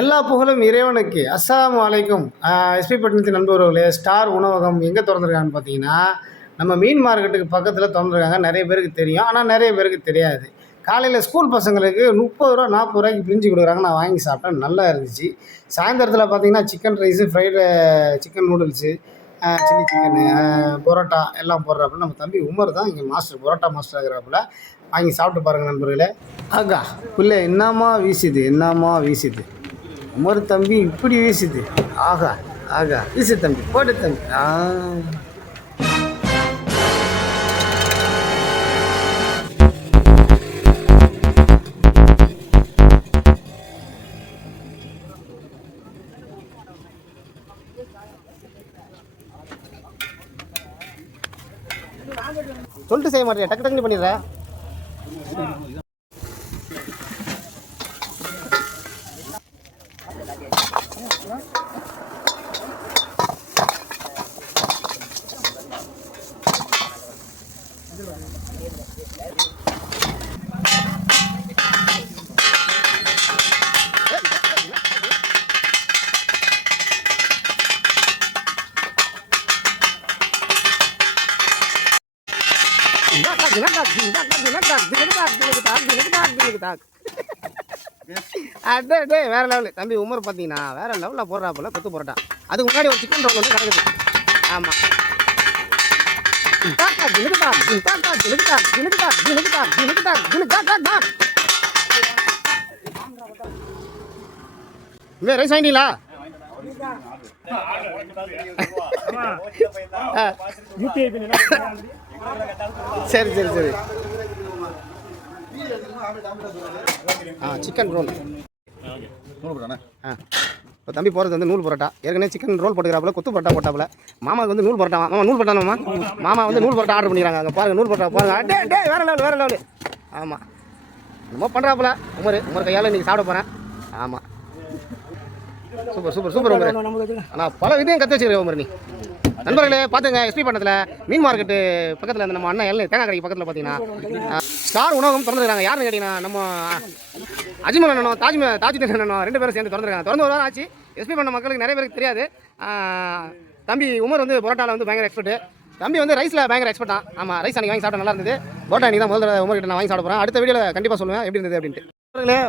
எல்லா புகழும் இறைவனுக்கு. அஸ்ஸலாமு அலைக்கும். எஸ்பி பட்டினத்தின் நண்பர்களே, ஸ்டார் உணவகம் எங்கே திறந்துருக்காங்கன்னு பார்த்தீங்கன்னா, நம்ம மீன் மார்க்கெட்டுக்கு பக்கத்தில் திறந்துருக்காங்க. நிறைய பேருக்கு தெரியும். ஆனால் நிறைய பேருக்கு தெரியாது. காலையில் ஸ்கூல் பசங்களுக்கு ரூ. 30 ரூ. 40 பிரிஞ்சு கொடுக்குறாங்க. நான் வாங்கி சாப்பிட்டேன். நல்லா இருந்துச்சு. சாயந்தரத்தில் பார்த்தீங்கன்னா, chicken rice, fried chicken noodles, chilli chicken, parotta எல்லாம் போடுறாப்புல. நம்ம தம்பி உமர் தான் இங்கே மாஸ்டர், பரோட்டா மாஸ்டர் ஆகிறாப்புல. வாங்கி சாப்பிட்டு பாருங்கள் நண்பர்களே. ஆகா புள்ள என்னம்மா வீசுது, என்னம்மா வீசுது. உமர் தம்பி இப்படி வீசுது. ஆகா ஆகா வீசு தம்பி, போட்டு தம்பி. சொல்லிட்டு செய்ய மாட்டேன், டக்கு டக்குனு பண்ணிடுற. வேற லெவலு தம்பி உமர் பார்த்தீங்கன்னா வேற லெவலில் போடுறாப்புல கொத்து போராட்டா. அதுக்கு முன்னாடி ஒரு சிக்கன் ரோல் வந்து நடக்குது. ஆமாம், ரைஸ் வாங்கிட்டீங்களா? சரி சரி சரி. Chicken roll. இப்போ தம்பி போகிறது வந்து நூல் பரோட்டா. ஏற்கனவே சிக்கன் ரோல் போட்டுக்கிறாப்புல, கொத்து பரோட்டா போட்டாப்புல. மாமாவுக்கு வந்து நூல் பரோட்டா. மாமா நூல் பரோட்டா. மாமா வந்து நூல் பரோட்டா ஆர்டர் பண்ணிக்கிறாங்க. அங்கே பாருங்கள், நூல் பரோட்டா பாருங்க. வேறு லெவல் வேறு லெவலு. ஆமாம், என்னமோ பண்ணுறாப்புல உமர் கையால் இன்றைக்கி சாப்பிட போகிறேன். ஆமாம், சூப்பர் சூப்பர் சூப்பர் உமர். ஆனால் பல விதையும் கற்று வச்சுருக்கேன் உமர். நீ நண்பர்களே பார்த்துங்க, எஸ்பி பட்டணத்தில் மீன் மார்க்கெட்டு பக்கத்தில் இந்த நம்ம அண்ணன் எல்லாம் தேங்காய் கடைக்கு பக்கத்தில் பார்த்தீங்கன்னா ஸ்டார் உணவகம் திறந்துருக்காங்க. யாருன்னு கேட்டிங்கன்னா, நம்ம அஜ்மல் அண்ணனும் தாஜுதீன் அண்ணனும் 2 பேரும் சேர்ந்து திறந்துருக்காங்க. திறந்து ஒரு வாரம் ஆச்சு. எஸ்பி பண்ண மக்களுக்கு நிறைய பேருக்கு தெரியாது. தம்பி உமர் வந்து பரோட்டாவில் வந்து பயங்கர எக்ஸ்பர்ட்டு. தம்பி வந்து ரைஸில் பயங்கர எக்ஸ்பர்ட் தான். ஆமாம், ரைஸ் அன்றைக்கி வாங்கி சாப்பிட்டா நல்லா இருந்தது. பரோட்டா அன்றைக்கி தான் முதல்ல உமர்கிட்ட நான் வாங்கி சாப்பிட போகிறேன். அடுத்த வீடியோவில் கண்டிப்பாக சொல்லுவேன் எப்படி இருந்தது அப்படின்ட்டு.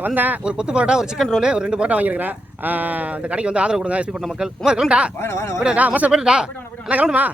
வந்தேன், ஒரு கொத்து பரோட்டா, ஒரு சிக்கன் ரோல், ஒரு 2 பரோட்டா வாங்கியிருக்கிறேன். அந்த கடைக்கு வந்து ஆதரவு கொடுங்க எஸ்பி பண்ண மக்கள். உமர் கிளம்புடா, போயிட்டா மாஸ்டர், போயிட்டா எல்லாம் கிளம்புமா.